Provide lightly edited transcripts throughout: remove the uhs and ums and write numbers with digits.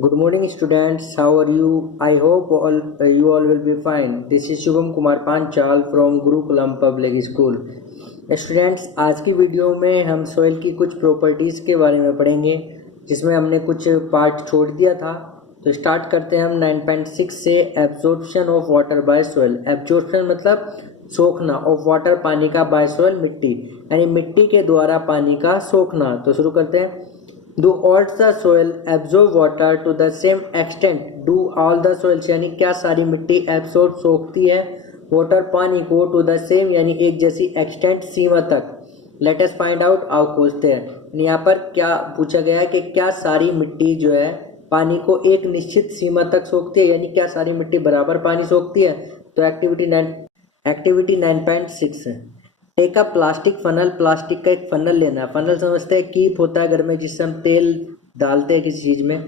Good morning, students. How are you? I hope you all will be fine. This is Shubham Kumar Panchal from Gurukulam public school. Students, आज की video में हम soil की कुछ properties के बारे में पढ़ेंगे, जिसमें हमने कुछ पार्ट छोड़ दिया था। तो स्टार्ट करते हैं हम 9.6 से absorption of water bye soil. Absorption मतलब सोखना, ऑफ वाटर पानी का, बाय सॉइल मिट्टी, यानी मिट्टी के द्वारा पानी का सोखना। तो शुरू करते हैं। Do all the soil absorb water to the same extent? Do all the soils यानी क्या सारी मिट्टी एब्सॉर्ब सोखती है वाटर पानी को, टू द सेम यानी एक जैसी एक्सटेंट, सीमा तक। लेट अस फाइंड आउट, आओ खोजते हैं। यहाँ पर क्या पूछा गया है कि क्या सारी मिट्टी जो है पानी को एक निश्चित सीमा तक सोखती है, यानी क्या सारी मिट्टी बराबर पानी सोखती है। तो एक्टिविटी 9.6 है। Take a plastic funnel. Plastic का एक फनल लेना है। फनल समझते हैं कीप होता है घर में, जिससे हम तेल डालते हैं किसी चीज़ में।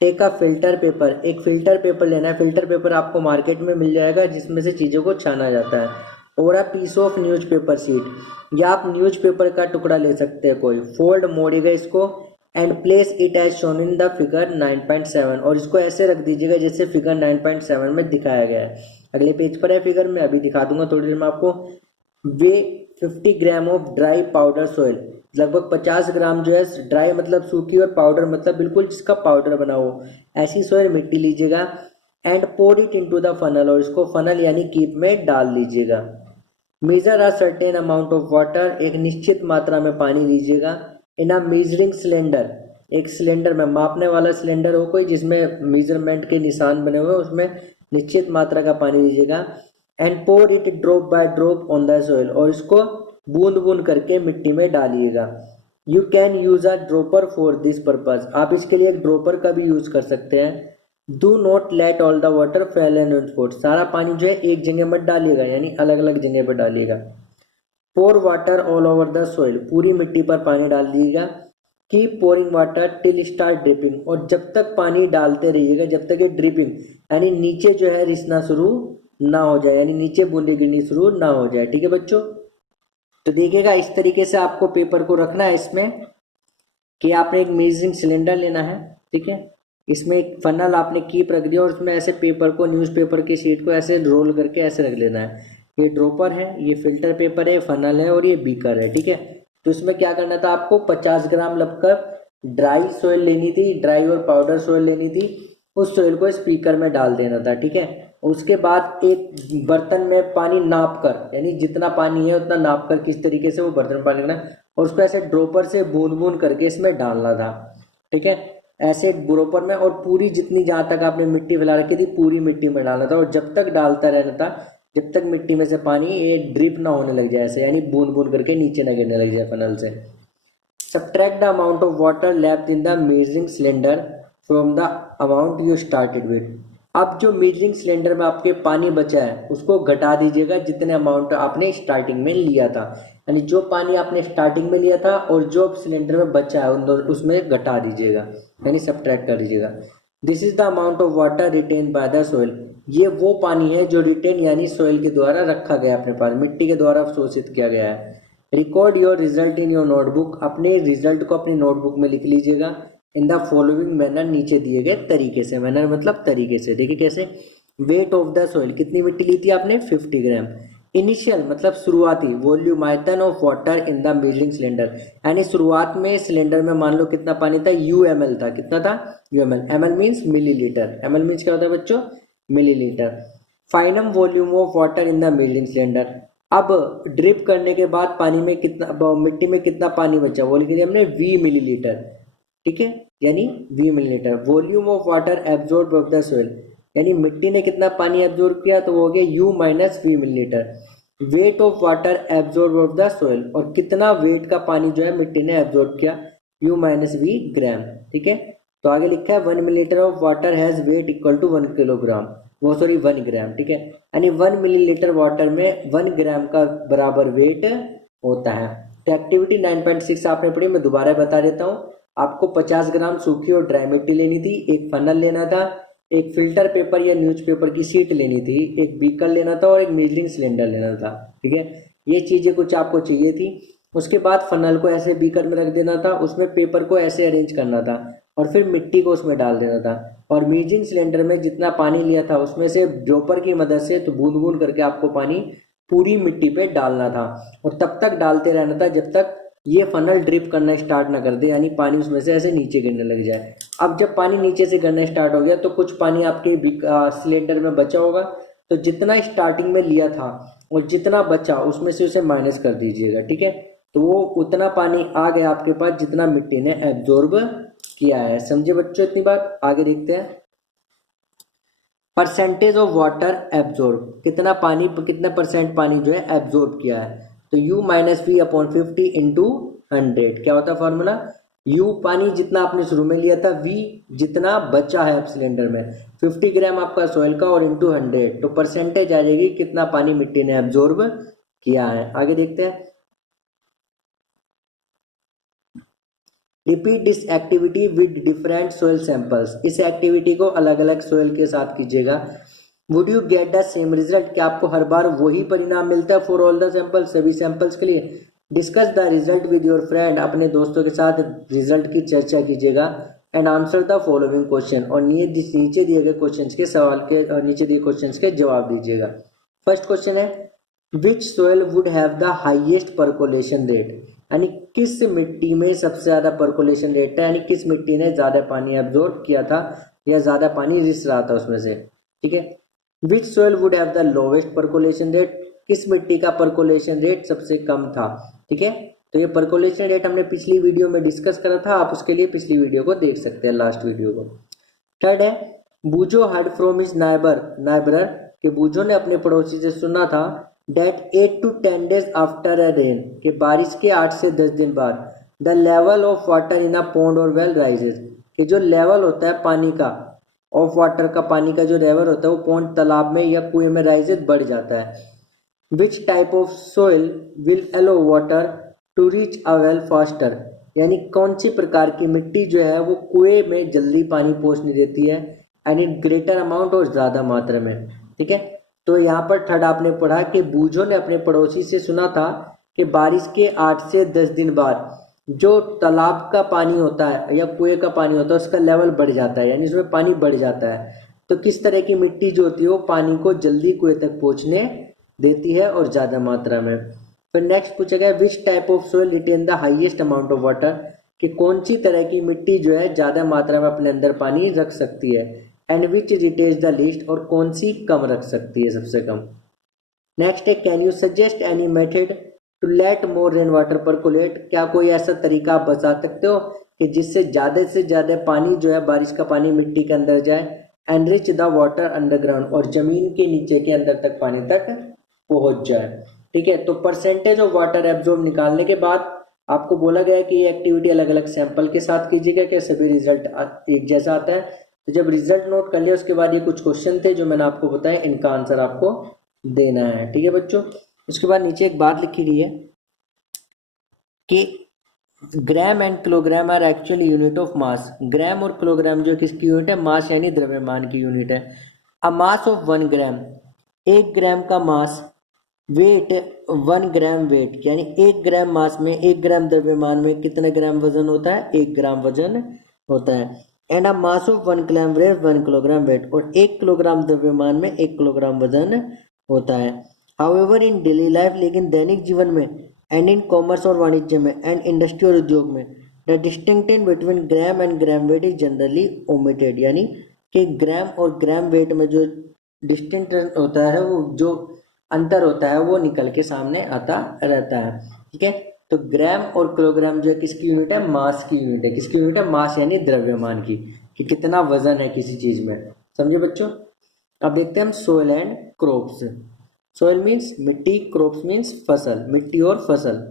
Take a filter paper. एक फिल्टर पेपर लेना है। फिल्टर पेपर आपको मार्केट में मिल जाएगा, जिसमें से चीज़ों को छाना जाता है। और a piece of newspaper sheet, या आप न्यूज़पेपर का टुकड़ा ले सकते हैं कोई। फोल्ड, मोड़िएगा इसको, and place it as shown in the figure 9.7, और इसको ऐसे रख दीजिएगा जैसे फिगर 9.7 में दिखाया गया है। अगले पेज पर है फिगर, में अभी दिखा दूंगा थोड़ी देर में आपको। वे 50 gram of dry powder soil, लगभग 50 ग्राम जो है ड्राई मतलब सूखी, और पाउडर मतलब बिल्कुल जिसका पाउडर बना हो, ऐसी सॉइल मिट्टी लीजिएगा। And pour it into the funnel, और इसको फनल यानी कीप में डाल लीजिएगा। Measure a certain amount of water, एक निश्चित मात्रा में पानी लीजिएगा। इन अ मेजरिंग सिलेंडर, एक सिलेंडर में, मापने वाला सिलेंडर हो कोई जिसमें मेजरमेंट के निशान बने हुए, उसमें निश्चित मात्रा का पानी लीजिएगा। And pour it drop by drop on the soil, और इसको बूंद बूंद करके मिट्टी में डालिएगा। You can use a dropper for this purpose, आप इसके लिए एक ड्रॉपर का भी यूज कर सकते हैं। Do not let all the water fail in one spot, सारा पानी जो है एक जगह मत डालिएगा, यानी अलग अलग जगह पर डालिएगा। Pour water all over the soil, पूरी मिट्टी पर पानी डाल दीजिएगा। Keep pouring water till start dripping, और जब तक पानी डालते रहिएगा जब तक ये ड्रिपिंग यानी नीचे जो है रिसना शुरू ना हो जाए, यानी नीचे बूंदे गिरनी शुरू ना हो जाए। ठीक है बच्चों, तो देखिएगा इस तरीके से आपको पेपर को रखना है इसमें, कि आपने एक मेजरिंग सिलेंडर लेना है, ठीक है। इसमें एक फनल आपने कीप रख दिया, और उसमें ऐसे पेपर को, न्यूज़पेपर की शीट को ऐसे रोल करके ऐसे रख लेना है। ये ड्रॉपर है, ये फिल्टर पेपर है, फनल है, और ये बीकर है, ठीक है। तो इसमें क्या करना था आपको, 50 ग्राम लगभग ड्राई सॉइल लेनी थी, ड्राई और पाउडर सॉइल लेनी थी। उस सॉइल को स्पीकर में डाल देना था, ठीक है। उसके बाद एक बर्तन में पानी नाप कर, यानी जितना पानी है उतना नाप कर, किस तरीके से वो बर्तन में पानी रखना, और उसको ऐसे ड्रॉपर से बूंद बूंद करके इसमें डालना था, ठीक है। ऐसे एक ड्रॉपर में, और पूरी जितनी जहाँ तक आपने मिट्टी फैला रखी थी पूरी मिट्टी में डालना था, और जब तक डालता रहना था जब तक मिट्टी में से पानी एक ड्रिप ना होने लग जाए, ऐसे यानी बूंद बूंद करके नीचे ना गिरने लग जाए फनल से। Subtract the amount of water left in the measuring cylinder from the amount you started with. अब जो मेजरिंग सिलेंडर में आपके पानी बचा है उसको घटा दीजिएगा जितने अमाउंट आपने स्टार्टिंग में लिया था, यानी जो पानी आपने स्टार्टिंग में लिया था और जो सिलेंडर में बचा है उन दोनों उसमें घटा दीजिएगा, यानी सब्ट्रैक्ट कर दीजिएगा। This is the amount of water written by the soil, ये वो पानी है जो रिटेन यानी सोइल के द्वारा रखा गया, अपने पास मिट्टी के द्वारा शोषित किया गया है। Record your result in your notebook, अपने रिजल्ट को अपनी नोटबुक में लिख लीजिएगा। इन द फॉलोइंग मैनर, नीचे दिए गए तरीके से, मैनर मतलब तरीके से। देखिए कैसे। वेट ऑफ द सॉइल, कितनी मिट्टी ली थी आपने, 50 ग्राम। इनिशियल मतलब शुरुआती, वॉल्यूम आयतन of water in the measuring cylinder, यानी शुरुआत में सिलेंडर में मान लो कितना पानी था, UML था, कितना था, UML। ML means millilitre, ML means क्या होता है बच्चों, millilitre. Final volume of water in the measuring cylinder, अब ड्रिप करने के बाद पानी में कितना, मिट्टी में कितना पानी बचा, वो लिख दिया हमने V मिलीलीटर, ठीक है, यानी V millilitre. Volume of water absorb of the soil, यानी मिट्टी ने कितना पानी एब्जॉर्ब किया, तो वो हो गया U minus V millilitre. Weight of water absorb of the soil, और कितना वेट का पानी जो है मिट्टी ने एब्जॉर्ब किया, U माइनस V ग्राम, ठीक है। तो आगे लिखा है 1 millilitre of water has weight equal to 1 kilogram, वो सॉरी 1 ग्राम, ठीक है। यानी 1 मिलीलीटर वाटर में 1 ग्राम का बराबर वेट होता है। तो एक्टिविटी 9.6 आपने पढ़ी, मैं दोबारा बता देता हूँ। आपको 50 ग्राम सूखी और ड्राई मिट्टी लेनी थी, एक फनल लेना था, एक फिल्टर पेपर या न्यूज़पेपर की शीट लेनी थी, एक बीकर लेना था, और एक मेजरिंग सिलेंडर लेना था, ठीक है। ये चीज़ें कुछ आपको चाहिए थी। उसके बाद फनल को ऐसे बीकर में रख देना था, उसमें पेपर को ऐसे अरेंज करना था, और फिर मिट्टी को उसमें डाल देना था। और मीजिंग सिलेंडर में जितना पानी लिया था उसमें से ड्रॉपर की मदद से तो बूंद बूंद करके आपको पानी पूरी मिट्टी पे डालना था, और तब तक डालते रहना था जब तक ये फनल ड्रिप करना स्टार्ट ना कर दे, यानी पानी उसमें से ऐसे नीचे गिरने लग जाए। अब जब पानी नीचे से गिरना स्टार्ट हो गया तो कुछ पानी आपके सिलेंडर में बचा होगा, तो जितना स्टार्टिंग में लिया था और जितना बचा उसमें से उसे माइनस कर दीजिएगा, ठीक है। तो वो उतना पानी आ गया आपके पास जितना मिट्टी ने एब्जॉर्ब किया है। समझे बच्चों इतनी बात? आगे देखते हैं। परसेंटेज ऑफ वाटर एब्जॉर्ब, कितना पानी, कितना परसेंट पानी जो है एब्जॉर्ब किया है। तो U minus V upon 50 into 100 क्या होता है फॉर्मूला? U पानी जितना आपने शुरू में लिया था, V जितना बचा है आप सिलेंडर में, 50 ग्राम आपका सॉइल का और इंटू 100, तो परसेंटेज आ जाएगी कितना पानी मिट्टी ने एब्जॉर्ब किया है। आगे देखते हैं। Repeat this activity with different soil samples, इस एक्टिविटी को अलग अलग सोयल के साथ कीजिएगा। Would you get the same result, क्या आपको हर बार वही परिणाम मिलता है फॉर ऑल द सैंपल, सभी सैंपल्स के लिए? Discuss the result with your friend, अपने दोस्तों के साथ रिजल्ट की चर्चा कीजिएगा। And answer the following question, और नीचे दिए गए क्वेश्चन के सवाल के और नीचे दिए क्वेश्चन के जवाब दीजिएगा। फर्स्ट क्वेश्चन है which soil would have the highest percolation rate, यानी किस मिट्टी में सबसे ज्यादा परकोलेशन रेट है, यानी किस मिट्टी ने ज्यादा पानी एब्जॉर्ब किया था या ज्यादा पानी रिस रहा था उसमें से, ठीक है। Which soil would have the lowest percolation rate, किस मिट्टी का परकोलेशन रेट सबसे कम था, ठीक है। तो ये परकोलेशन रेट हमने पिछली वीडियो में डिस्कस करा था, आप उसके लिए पिछली वीडियो को देख सकते हैं, लास्ट वीडियो को। थर्ड है बूजो हर्ड फ्रॉम हिज नाइबर, कि बूजो ने अपने पड़ोसी से सुना था that 8 to 10 days after a rain, कि बारिश के 8 से 10 दिन बाद the level of water in a pond or well rises, कि जो लेवल होता है पानी का, ऑफ वाटर का, पानी का जो लेवल होता है वो पॉन्ड, तालाब में या कुएं में राइजेज बढ़ जाता है। Which type of soil will allow water to reach a well faster, यानी कौन सी प्रकार की मिट्टी जो है वो कुएं में जल्दी पानी पहुंचने देती है, एंड इन ग्रेटर अमाउंट और ज्यादा मात्रा में, ठीक है। तो यहाँ पर थर्ड आपने पढ़ा कि बूजो ने अपने पड़ोसी से सुना था कि बारिश के 8 से 10 दिन बाद जो तालाब का पानी होता है या कुएं का पानी होता है उसका लेवल बढ़ जाता है, यानी उसमें पानी बढ़ जाता है। तो किस तरह की मिट्टी जो होती है वो पानी को जल्दी कुएं तक पहुंचने देती है और ज्यादा मात्रा में। फिर नेक्स्ट पूछा गया which type of soil retain the highest amount of water, कि कौन सी तरह की मिट्टी जो है ज्यादा मात्रा में अपने अंदर पानी रख सकती है, and which retains the least, और कौन सी कम रख सकती है, सबसे कम। नेक्स्ट है can you suggest any method to let more rain water percolate, क्या कोई ऐसा तरीका आप बता सकते हो कि जिससे से ज्यादा पानी जो है बारिश का पानी मिट्टी के अंदर जाए, and rich the water underground, और जमीन के नीचे के अंदर तक पानी तक पहुंच जाए, ठीक है। तो परसेंटेज ऑफ वाटर एब्जॉर्ब निकालने के बाद आपको बोला गया कि ये एक्टिविटी अलग अलग सैंपल के साथ कीजिएगा कि सभी रिजल्ट एक जैसा आता है। तो जब रिजल्ट नोट कर लिया उसके बाद ये कुछ क्वेश्चन थे जो मैंने आपको बताया, इनका आंसर आपको देना है, ठीक है बच्चों। उसके बाद नीचे एक बात लिखी गई है कि gram and kilogram are actually unit of mass, gram और किलोग्राम जो किसकी यूनिट है, मास यानी द्रव्यमान की यूनिट है। अ मास ऑफ 1 ग्राम, 1 ग्राम का मास, वेट 1 ग्राम वेट, यानी 1 ग्राम मास में 1 ग्राम द्रव्यमान में कितने ग्राम वजन होता है, 1 ग्राम वजन होता है। And a mass of 1 gram weight 1 kilogram weight, और 1 किलोग्राम द्रव्यमान में 1 किलोग्राम वजन होता है। हाउएवर इन डेली लाइफ, लेकिन दैनिक जीवन में, एंड इन कॉमर्स और वाणिज्य में, एंड इंडस्ट्री और उद्योग में, the distinction between gram and gram weight is generally omitted, यानी कि ग्राम और ग्राम वेट में जो डिस्टिंक्ट होता है, वो जो अंतर होता है वो निकल के सामने आता रहता है, ठीक है। तो ग्राम और किलोग्राम जो है किसकी यूनिट है, मास की यूनिट है। किसकी यूनिट है, मास यानी द्रव्यमान की, कि कितना वजन है किसी चीज में, समझे बच्चों। अब देखते हैं हम soil and crops. Soil means मिट्टी, क्रॉप्स मीन्स फसल, मिट्टी और फसल।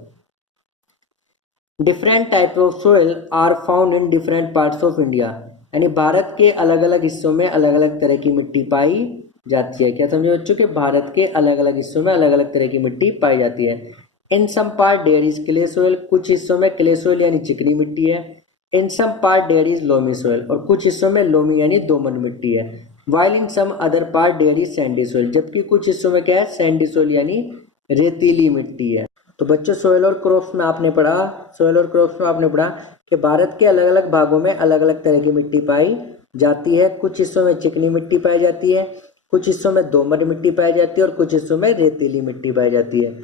Different type of soil are found in different parts of India, यानी भारत के अलग अलग हिस्सों में अलग अलग तरह की मिट्टी पाई जाती है। क्या समझे बच्चों कि भारत के अलग अलग हिस्सों में अलग अलग तरह की मिट्टी पाई जाती है। In some part there is clay soil, कुछ हिस्सों में क्ले सोइल यानी चिकनी मिट्टी है। In some part there is loamy soil, और कुछ हिस्सों में लोमी यानी दोमट मिट्टी है। While in some other part there is sandy soil, जबकि कुछ हिस्सों में क्या है, सैंडी सोइल यानी रेतीली मिट्टी है। तो बच्चों सोयल और क्रॉप्स में आपने पढ़ा कि भारत के अलग अलग भागों में अलग अलग तरह की मिट्टी पाई जाती है। कुछ हिस्सों में चिकनी मिट्टी पाई जाती है, कुछ हिस्सों में दोमट मिट्टी पाई जाती है और कुछ हिस्सों में रेतीली मिट्टी पाई जाती है।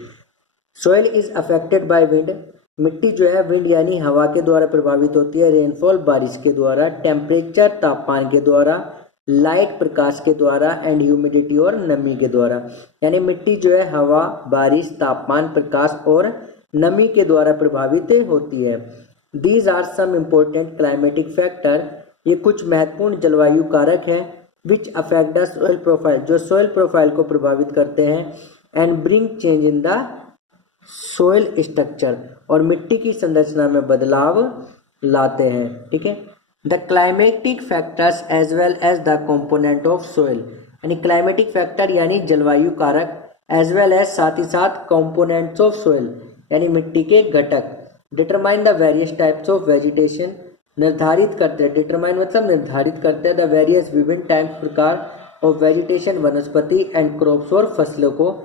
Soil is affected by wind, मिट्टी जो है विंड यानी हवा के द्वारा प्रभावित होती है। रेनफॉल बारिश के द्वारा, टेम्परेचर तापमान के द्वारा, लाइट प्रकाश के द्वारा एंड ह्यूमिडिटी और नमी के द्वारा। यानी मिट्टी जो है हवा, बारिश, तापमान, प्रकाश और नमी के द्वारा प्रभावित होती है। These are some important climatic factor, ये कुछ महत्वपूर्ण जलवायु कारक हैं। Which affect the soil profile, जो सोयल प्रोफाइल को प्रभावित करते हैं। And bring change in the soil structure, और मिट्टी की संरचना में बदलाव लाते हैं। ठीक है, the climatic factors as well as the component of soil, यानी क्लाइमेटिक फैक्टर यानी जलवायु कारक, एज वेल एज साथ ही साथ कंपोनेंट्स ऑफ सोयल यानी मिट्टी के घटक। Determine the various types of vegetation, निर्धारित करते हैं, डिटरमाइन मतलब निर्धारित करते हैं, द वेरियस विभिन्न टाइप्स प्रकार ऑफ वेजिटेशन वनस्पति एंड क्रॉप्स और फसलों को,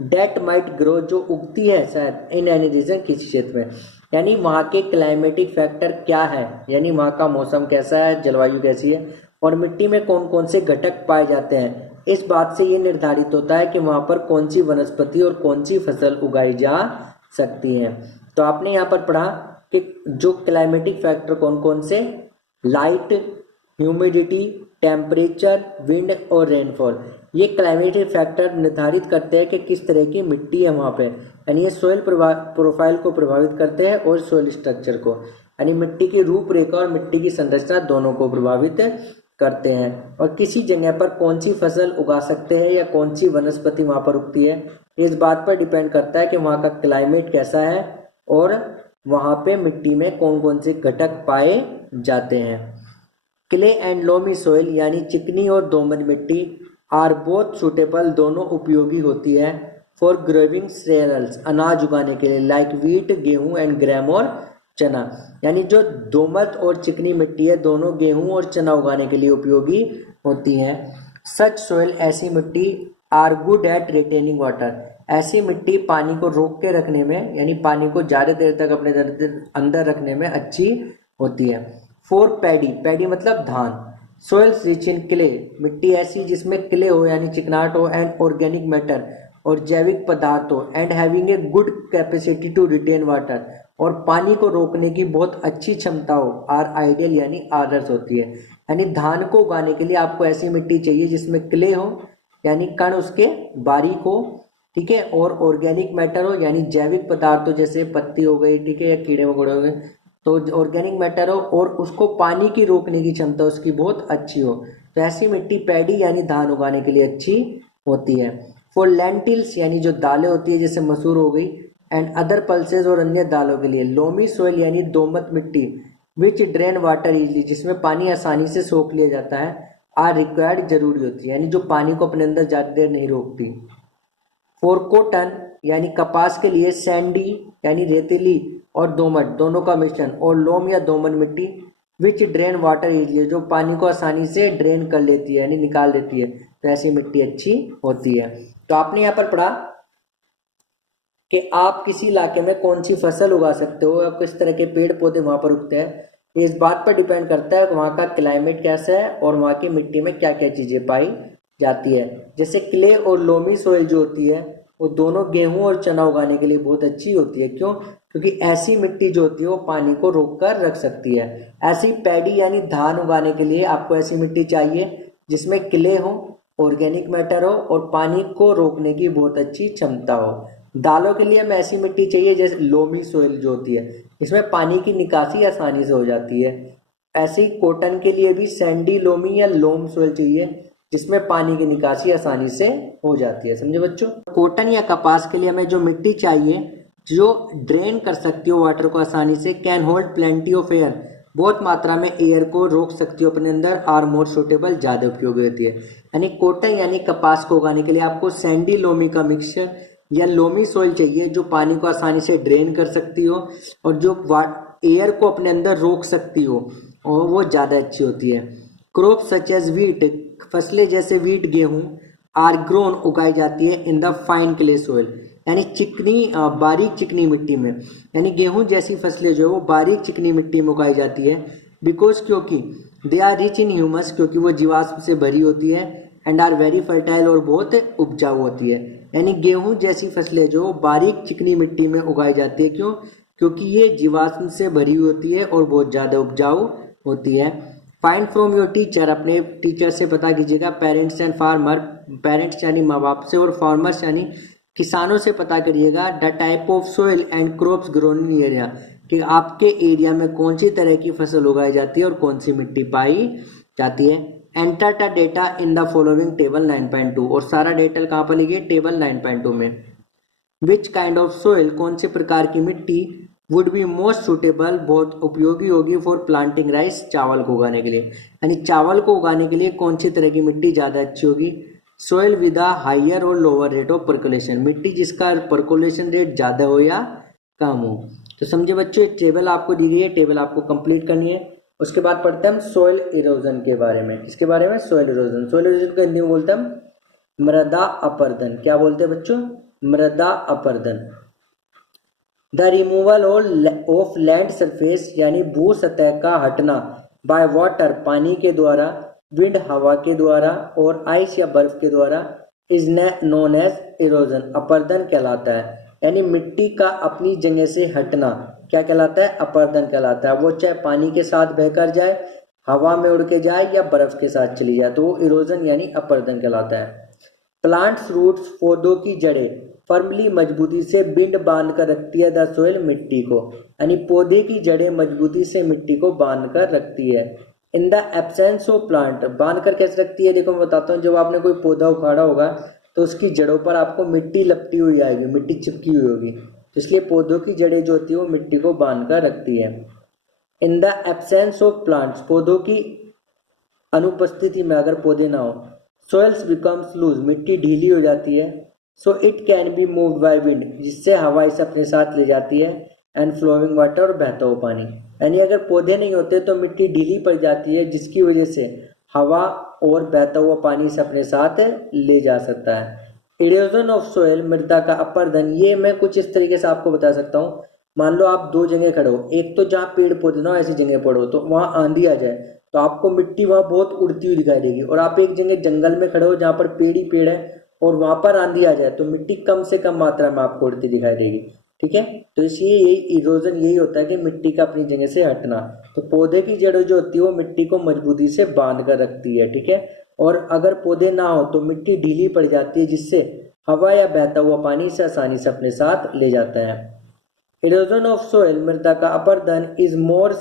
डेट माइट ग्रो जो उगती है शायद इन एनी रीजन किसी क्षेत्र में। यानी वहाँ के क्लाइमेटिक फैक्टर क्या है, यानी वहाँ का मौसम कैसा है, जलवायु कैसी है और मिट्टी में कौन कौन से घटक पाए जाते हैं। इस बात से ये निर्धारित होता है कि वहाँ पर कौन सी वनस्पति और कौन सी फसल उगाई जा सकती है। तो आपने यहाँ पर पढ़ा कि जो क्लाइमेटिक फैक्टर कौन कौन से, लाइट, ह्यूमिडिटी, टेम्परेचर, विंड और रेनफॉल, ये क्लाइमेटिक फैक्टर निर्धारित करते हैं कि किस तरह की मिट्टी है वहाँ पे। यानी ये सोयल प्रोफाइल को प्रभावित करते हैं और सोयल स्ट्रक्चर को, यानी मिट्टी की रूपरेखा और मिट्टी की संरचना दोनों को प्रभावित करते हैं। और किसी जगह पर कौन सी फसल उगा सकते हैं या कौन सी वनस्पति वहाँ पर उगती है, इस बात पर डिपेंड करता है कि वहाँ का क्लाइमेट कैसा है और वहाँ पे मिट्टी में कौन कौन से घटक पाए जाते हैं। क्ले एंड लोमी सोइल यानी चिकनी और दोमट मिट्टी आर बोथ सुटेबल, दोनों उपयोगी होती है फॉर ग्रोइंग सीरियल्स, अनाज उगाने के लिए, लाइक वीट, गेहूं एंड ग्राम और चना। यानी जो दोमट और चिकनी मिट्टी है दोनों गेहूं और चना उगाने के लिए उपयोगी होती हैं। सच सोइल, ऐसी मिट्टी, are good at retaining water, ऐसी मिट्टी पानी को रोक के रखने में यानी पानी को ज़्यादा देर तक अपने अंदर रखने में अच्छी होती है। फॉर पैडी, पैडी मतलब धान। सोइल्स रिच इन क्ले, मिट्टी ऐसी जिसमें क्ले हो यानी चिकनाहट हो, एंड ऑर्गेनिक मैटर और जैविक पदार्थ हो, and having a good capacity to retain water, और पानी को रोकने की बहुत अच्छी क्षमता हो, आर आइडियल यानी आदर्श होती है। यानी धान को उगाने के लिए आपको ऐसी मिट्टी चाहिए जिसमें क्ले हो यानी कण उसके बारीक हो, ठीक है, और ऑर्गेनिक मैटर हो यानी जैविक पदार्थ हो, जैसे पत्ती हो गई, ठीक है, या कीड़े मकोड़े हो गए, तो ऑर्गेनिक मैटर हो, और उसको पानी की रोकने की क्षमता उसकी बहुत अच्छी हो, तो ऐसी मिट्टी पैडी यानी धान उगाने के लिए अच्छी होती है। फॉर लेंटिल्स यानी जो दालें होती है जैसे मसूर हो गई, एंड अदर पल्सेस और अन्य दालों के लिए। लोमी सोइल यानी दोमट मिट्टी, विच ड्रेन वाटर इजली, जिसमें पानी आसानी से सोख लिया जाता है, आर रिक्वायर्ड जरूरी होती है, यानी जो पानी को अपने अंदर ज़्यादा देर नहीं रोकती। फॉर कॉटन यानी कपास के लिए सैंडी यानी रेतीली और दोमट दोनों का मिश्रण, और लोम या दोमट मिट्टी, विच ड्रेन वाटर इजली, जो पानी को आसानी से ड्रेन कर लेती है यानी निकाल देती है, तो ऐसी मिट्टी अच्छी होती है। तो आपने यहाँ पर पढ़ा कि आप किसी इलाके में कौन सी फसल उगा सकते हो या किस तरह के पेड़ पौधे वहाँ पर उगते हैं, इस बात पर डिपेंड करता है कि वहाँ का क्लाइमेट कैसा है और वहाँ की मिट्टी में क्या क्या चीज़ें पाई जाती है। जैसे क्ले और लोमी सोइल जो होती है वो दोनों गेहूं और चना उगाने के लिए बहुत अच्छी होती है। क्यों? क्योंकि ऐसी मिट्टी जो होती है वो पानी को रोक कर रख सकती है। ऐसी पैडी यानी धान उगाने के लिए आपको ऐसी मिट्टी चाहिए जिसमें क्ले हो, ऑर्गेनिक मैटर हो और पानी को रोकने की बहुत अच्छी क्षमता हो। दालों के लिए हमें ऐसी मिट्टी चाहिए जैसे लोमी सोइल जो होती है, इसमें पानी की निकासी आसानी से हो जाती है। ऐसी कॉटन के लिए भी सैंडी लोमी या लोम सोइल चाहिए जिसमें पानी की निकासी आसानी से हो जाती है। समझे बच्चों? कॉटन या कपास के लिए हमें जो मिट्टी चाहिए जो ड्रेन कर सकती हो वाटर को आसानी से, can hold plenty of air, बहुत मात्रा में एयर को रोक सकती हो अपने अंदर, आर मोर सुटेबल, ज़्यादा उपयोगी होती है। यानी कॉटन यानी कपास को उगाने के लिए आपको सैंडी लोमी का मिक्सचर या लोमी सोइल चाहिए जो पानी को आसानी से ड्रेन कर सकती हो और जो एयर को अपने अंदर रोक सकती हो, और वो ज़्यादा अच्छी होती है। क्रॉप सच एज वीट, फसलें जैसे वीट गेहूं, आर ग्रोन उगाई जाती है in the fine clay soil, यानी चिकनी बारीक चिकनी मिट्टी में, यानी गेहूं जैसी फसलें जो है वो बारीक चिकनी मिट्टी में उगाई जाती है। बिकॉज क्योंकि they are rich in humus, क्योंकि वो जीवाश्म से भरी होती है, एंड आर वेरी फर्टाइल और बहुत उपजाऊ होती है। यानी गेहूं जैसी फसलें जो बारीक चिकनी मिट्टी में उगाई जाती है, क्यों? क्योंकि ये जीवाश्म से भरी होती है और बहुत ज़्यादा उपजाऊ होती है। फाइंड फ्रॉम योर टीचर, अपने टीचर से पता कीजिएगा। पेरेंट्स एंड फार्मर, पेरेंट्स यानी माँ बाप से, और फार्मर्स यानी किसानों से पता करिएगा the type of soil and crops grown in area, कि आपके एरिया में कौन सी तरह की फसल उगाई जाती है और कौन सी मिट्टी पाई जाती है। Enter the data in the following table 9.2, और सारा डेटा कहाँ पर लिखिए? टेबल 9.2 में। विच काइंड ऑफ सोइल, कौन से प्रकार की मिट्टी, वुड बी मोस्ट सुटेबल, बहुत उपयोगी होगी फॉर प्लांटिंग राइस, चावल को उगाने के लिए। यानी चावल को उगाने के लिए कौन सी तरह की मिट्टी ज़्यादा अच्छी होगी? सोइल विद अ हायर और लोअर रेट ऑफ परकोलेशन, मिट्टी जिसका परकोलेशन रेट ज़्यादा हो या कम हो। तो समझे बच्चों, टेबल आपको दी गई है, टेबल आपको कंप्लीट करनी है। उसके बाद पढ़ते हैं हम सॉइल इरोजन के बारे में। किसके बारे में? Soil erosion. सॉइल इरोजन को हिंदी में बोलते हैं हम मृदा अपरदन। क्या बोलते हैं बच्चों? मृदा अपरदन। The removal of land surface, यानी भू सतह का हटना, बाय वाटर, पानी के द्वारा, विंड, हवा के द्वारा, और आइस या बर्फ के द्वारा, इज नोन एज इरोजन, अपरदन कहलाता है। यानी मिट्टी का अपनी जगह से हटना क्या कहलाता है? अपरदन कहलाता है। वो चाहे पानी के साथ बहकर जाए, हवा में उड़ के जाए, या बर्फ के साथ चली जाए, तो वो इरोजन यानी अपरदन कहलाता है। प्लांट्स रूट्स, पौधों की जड़ें फर्मली, मजबूती से, बिंड बांध कर रखती है द सोइल, मिट्टी को, यानी पौधे की जड़ें मजबूती से मिट्टी को बांध कर रखती है। In the absence of plant, बांध कर कैसे रखती है? देखो मैं बताता हूँ। जब आपने कोई पौधा उखाड़ा होगा तो उसकी जड़ों पर आपको मिट्टी लपटी हुई आएगी, मिट्टी चिपकी हुई होगी, तो इसलिए पौधों की जड़ें जो होती है वो मिट्टी को बांध कर रखती है। In the absence of plants, पौधों की अनुपस्थिति में, अगर पौधे ना हो, सोइल्स बिकम्स लूज, मिट्टी ढीली हो जाती है। So it can be moved by wind, जिससे हवा इसे अपने साथ ले जाती है, एंड फ्लोइंग वाटर, और बहता हुआ पानी। यानी अगर पौधे नहीं होते तो मिट्टी ढीली पड़ जाती है, जिसकी वजह से हवा और बहता हुआ पानी से अपने साथ ले जा सकता है। इरोजन ऑफ सोइल, मृदा का अपरदन, ये मैं कुछ इस तरीके से आपको बता सकता हूँ। मान लो आप दो जगह खड़े हो, एक तो जहाँ पेड़ पौधे ना हो ऐसी जगह पड़ो, तो वहाँ आंधी आ जाए तो आपको मिट्टी वहाँ बहुत उड़ती हुई दिखाई देगी। और आप एक जगह जंगल में खड़े हो जहाँ पर पेड़ ही पेड़ है और वहाँ पर आंधी आ जाए तो मिट्टी कम से कम मात्रा में आपको उड़ती दिखाई देगी। ठीक है, तो इसलिए यही इरोजन यही होता है कि मिट्टी का अपनी जगह से हटना। तो पौधे की जड़ जो होती है वो मिट्टी को मजबूती से बांध कर रखती है। ठीक है, और अगर पौधे ना हो तो मिट्टी ढीली पड़ जाती है, जिससे हवा या बहता हुआ पानी से आसानी से अपने साथ ले जाता है। इरोजन ऑफ सोइल, मृदा का अपरदन, इज मोर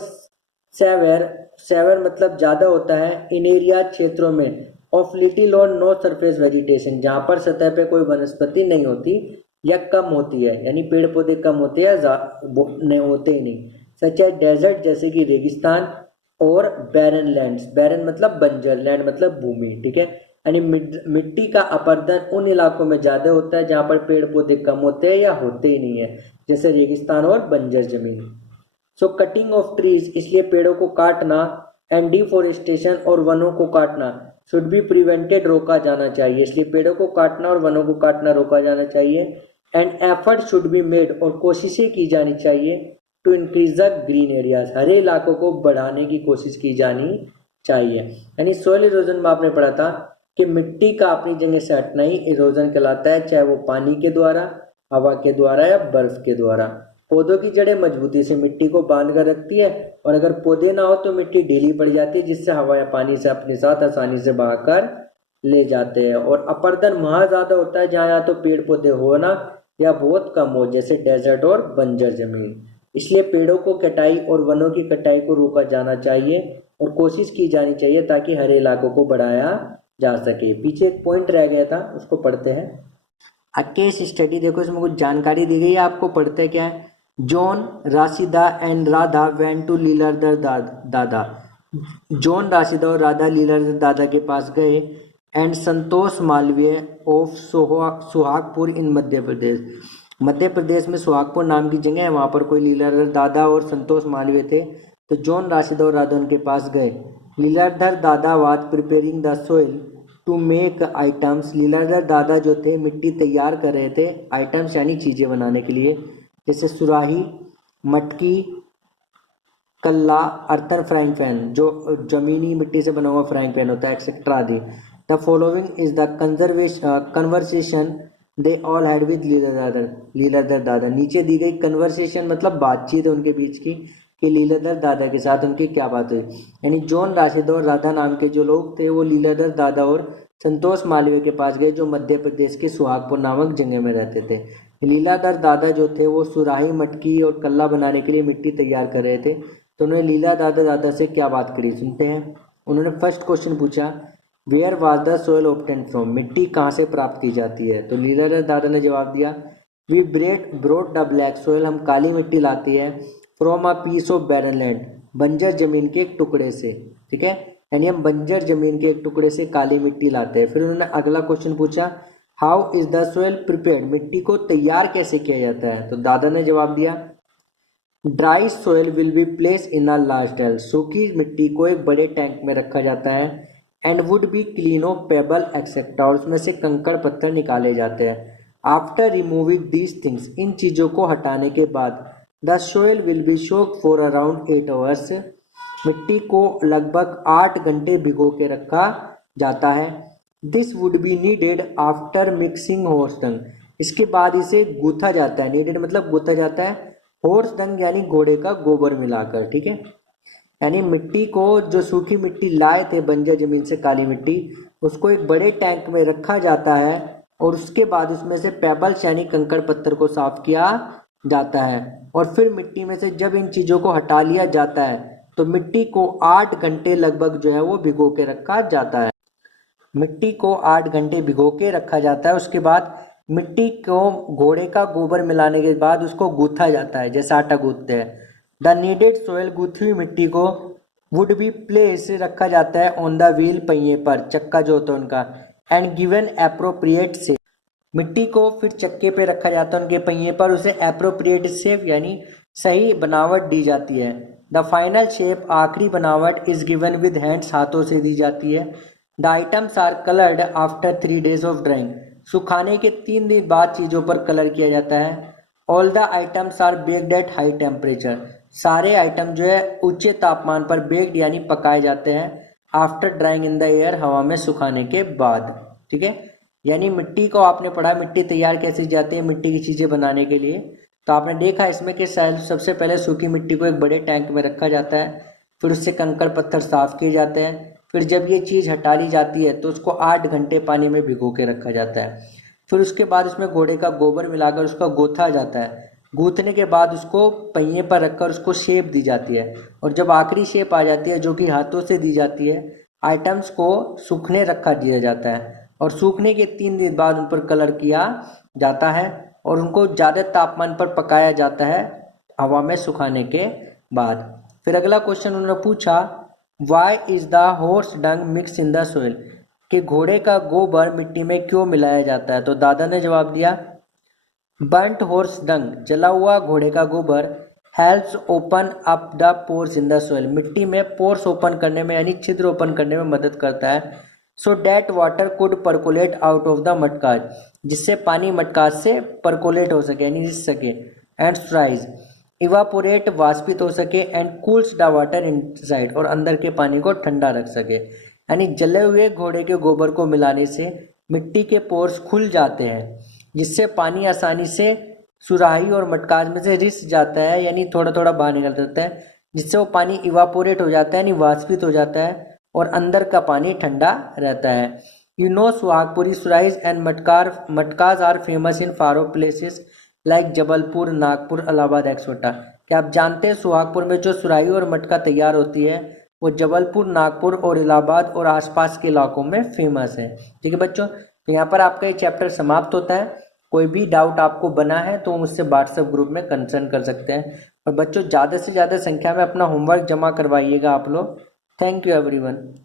सेवर मतलब ज्यादा होता है, इन एरिया, क्षेत्रों में, ऑफ लिटिल और नो सरफेस वेजिटेशन, जहाँ पर सतह पे कोई वनस्पति नहीं होती या कम होती है, यानी पेड़ पौधे कम होते हैं या नहीं होते ही नहीं। सच है डेजर्ट, जैसे कि रेगिस्तान, और बैरन लैंड्स, बैरन मतलब बंजर, लैंड मतलब भूमि। ठीक है, यानी मिट्टी का अपरदन उन इलाकों में ज्यादा होता है जहाँ पर पेड़ पौधे कम होते हैं या होते ही नहीं है, जैसे रेगिस्तान और बंजर जमीन। सो कटिंग ऑफ ट्रीज, इसलिए पेड़ों को काटना, एंड डिफोरेस्टेशन, और वनों को काटना, शुड बी प्रिवेंटेड, रोका जाना चाहिए। इसलिए पेड़ों को काटना और वनों को काटना रोका जाना चाहिए। And effort should be made, और कोशिशें की जानी चाहिए, to increase the green areas, हरे इलाकों को बढ़ाने की कोशिश की जानी चाहिए। यानी सोइल इरोजन में आपने पढ़ा था कि मिट्टी का अपनी जगह से हटना ही इरोजन कहलाता है, चाहे वो पानी के द्वारा, हवा के द्वारा, या बर्फ के द्वारा। पौधों की जड़ें मजबूती से मिट्टी को बांध कर रखती है, और अगर पौधे ना हो तो मिट्टी ढीली पड़ जाती है, जिससे हवा या पानी से अपने साथ आसानी से बहाकर ले जाते हैं। और अपरदन वहाँ ज्यादा होता है जहाँ या तो पेड़ पौधे हो ना या बहुत कम हो, जैसे डेजर्ट और बंजर जमीन। इसलिए पेड़ों को कटाई और वनों की कटाई को रोका जाना चाहिए और कोशिश की जानी चाहिए ताकि हरे इलाकों को बढ़ाया जा सके। पीछे एक पॉइंट रह गया था, उसको पढ़ते हैं। अ केस स्टडी, देखो इसमें कुछ जानकारी दी गई है, आपको पढ़ते क्या है। John, Rashida and Radha went to Leeladhar Dada. John, Rashida और राधा लीलाधर दादा के पास गए। And Santosh Malviya of Suhagpur in Madhya Pradesh. Madhya Pradesh में सुहागपुर नाम की जगह है, वहाँ पर कोई लीलाधर दादा और संतोष मालवीय थे। तो जॉन, राशिदा और राधा उनके पास गए। Leeladhar Dada was preparing the soil to make items. Leeladhar दादा जो थे मिट्टी तैयार कर रहे थे, आइटम्स यानी चीज़ें बनाने के लिए, जैसे सुराही, मटकी, कल्ला, अर्थन फ्राइंग पैन जो जमीनी मिट्टी से बना हुआ फ्राइंग पैन होता है, एक्सेट्रा आदि। The following is the conversation they all had with Leeladhar Dada. नीचे दी गई कन्वर्सेशन मतलब बातचीत है उनके बीच की कि लीलाधर दादा के साथ उनकी क्या बात हुई। यानी जॉन राशिद और राधा नाम के जो लोग थे वो लीलाधर दादा और संतोष मालवीय के पास गए, जो मध्य प्रदेश के सुहागपुर नामक जगह में रहते थे। लीलाधर दादा जो थे वो सुराही, मटकी और कल्ला बनाने के लिए मिट्टी तैयार कर रहे थे। तो उन्होंने लीला दादा से क्या बात करी, सुनते हैं। उन्होंने फर्स्ट क्वेश्चन पूछा, where was the soil obtain from, मिट्टी कहाँ से प्राप्त की जाती है। तो लीला दादा ने जवाब दिया, we brought the black soil, हम काली मिट्टी लाती है, from a piece of barren land, बंजर जमीन के एक टुकड़े से। ठीक है, यानी हम बंजर जमीन के एक टुकड़े से काली मिट्टी लाते हैं। फिर उन्होंने अगला क्वेश्चन पूछा, how is the soil prepared, मिट्टी को तैयार कैसे किया जाता है। तो दादा ने जवाब दिया, dry soil will be place in a large tell, सूखी मिट्टी को एक बड़े टैंक में रखा जाता है, and would be clean of payable etcetera, और उसमें से कंकड़ पत्थर निकाले जाते हैं। आफ्टर रिमूविंग दीज थिंग्स, इन चीज़ों को हटाने के बाद, the soil will B soaked for around 8 hours, मिट्टी को लगभग 8 घंटे भिगो के रखा जाता है। This would be needed after mixing horse dung, इसके बाद इसे गूथा जाता है। नीडेड मतलब गूथा जाता है, हॉर्स डंग यानी घोड़े का गोबर मिलाकर। ठीक है, यानी मिट्टी को, जो सूखी मिट्टी लाए थे बंजर जमीन से काली मिट्टी, उसको एक बड़े टैंक में रखा जाता है और उसके बाद उसमें से पेबल्स यानी कंकड़ पत्थर को साफ किया जाता है। और फिर मिट्टी में से जब इन चीज़ों को हटा लिया जाता है तो मिट्टी को 8 घंटे लगभग जो है वो भिगो के रखा जाता है। मिट्टी को 8 घंटे भिगो के रखा जाता है। उसके बाद मिट्टी को घोड़े का गोबर मिलाने के बाद उसको गूथा जाता है, जैसे आटा गूथते हैं। द नीडेड सोयल, गूथी हुई मिट्टी को, वुड बी प्लेस रखा जाता है ऑन द व्हील, पहिए पर, चक्का जो होता है उनका, एंड गिवन एप्रोप्रिएट शेप, मिट्टी को फिर चक्के पे रखा जाता है उनके पहिए पर, उसे एप्रोप्रिएट शेप यानी सही बनावट दी जाती है। द फाइनल शेप, आखिरी बनावट, इज गिवन विद हैंड्स, हाथों से दी जाती है। The items are coloured after 3 days of drying, सुखाने के 3 दिन बाद चीज़ों पर कलर किया जाता है। All the items are baked at high temperature, सारे आइटम जो है ऊंचे तापमान पर बेक्ड यानी पकाए जाते हैं। After drawing in the air, हवा में सुखाने के बाद। ठीक है, यानी मिट्टी को आपने पढ़ा, मिट्टी तैयार कैसे जाती है मिट्टी की चीज़ें बनाने के लिए। तो आपने देखा इसमें कि सबसे पहले सूखी मिट्टी को एक बड़े टैंक में रखा जाता है, फिर उससे कंकड़ पत्थर साफ किए जाते हैं, फिर जब ये चीज़ हटा ली जाती है तो उसको 8 घंटे पानी में भिगो के रखा जाता है। फिर उसके बाद उसमें घोड़े का गोबर मिलाकर उसका गोथा जाता है। गूथने के बाद उसको पहिए पर रखकर उसको शेप दी जाती है, और जब आखिरी शेप आ जाती है जो कि हाथों से दी जाती है, आइटम्स को सूखने रखा दिया जाता है, और सूखने के 3 दिन बाद उन पर कलर किया जाता है और उनको ज़्यादा तापमान पर पकाया जाता है हवा में सुखाने के बाद। फिर अगला क्वेश्चन उन्होंने पूछा, why is the horse dung mix in the soil, कि घोड़े का गोबर मिट्टी में क्यों मिलाया जाता है। तो दादा ने जवाब दिया, बर्न्ट हॉर्स डंग, जला हुआ घोड़े का गोबर, helps open up the pores in the soil, मिट्टी में पोर्स ओपन करने में यानी छिद्र ओपन करने में मदद करता है। So that water could percolate out of the matkas, जिससे पानी मटकाज से परकोलेट हो सके यानी रिस सके, एंड राइज इवापोरेट, वाष्पित हो सके, and cools the water inside, और अंदर के पानी को ठंडा रख सके। यानी जले हुए घोड़े के गोबर को मिलाने से मिट्टी के पोर्स खुल जाते हैं, जिससे पानी आसानी से सुराही और मटकाज में से रिस जाता है, यानी थोड़ा थोड़ा बाहर निकल जाता है, जिससे वो पानी इवापोरेट हो जाता है यानी वाष्पित हो जाता है, और अंदर का पानी ठंडा रहता है। You know Suhagpuri surahis and matkas are famous in far off places like Jabalpur, Nagpur, Allahabad etcetera. क्या आप जानते हैं सुहागपुर में जो सुराही और मटका तैयार होती है वो जबलपुर, नागपुर और इलाहाबाद और आसपास के इलाकों में फेमस है। ठीक है बच्चों, तो यहाँ पर आपका ये चैप्टर समाप्त होता है। कोई भी डाउट आपको बना है तो मुझसे व्हाट्सएप ग्रुप में कंसर्न कर सकते हैं। और बच्चों ज़्यादा से ज़्यादा संख्या में अपना होमवर्क जमा करवाइएगा आप लोग। Thank you everyone.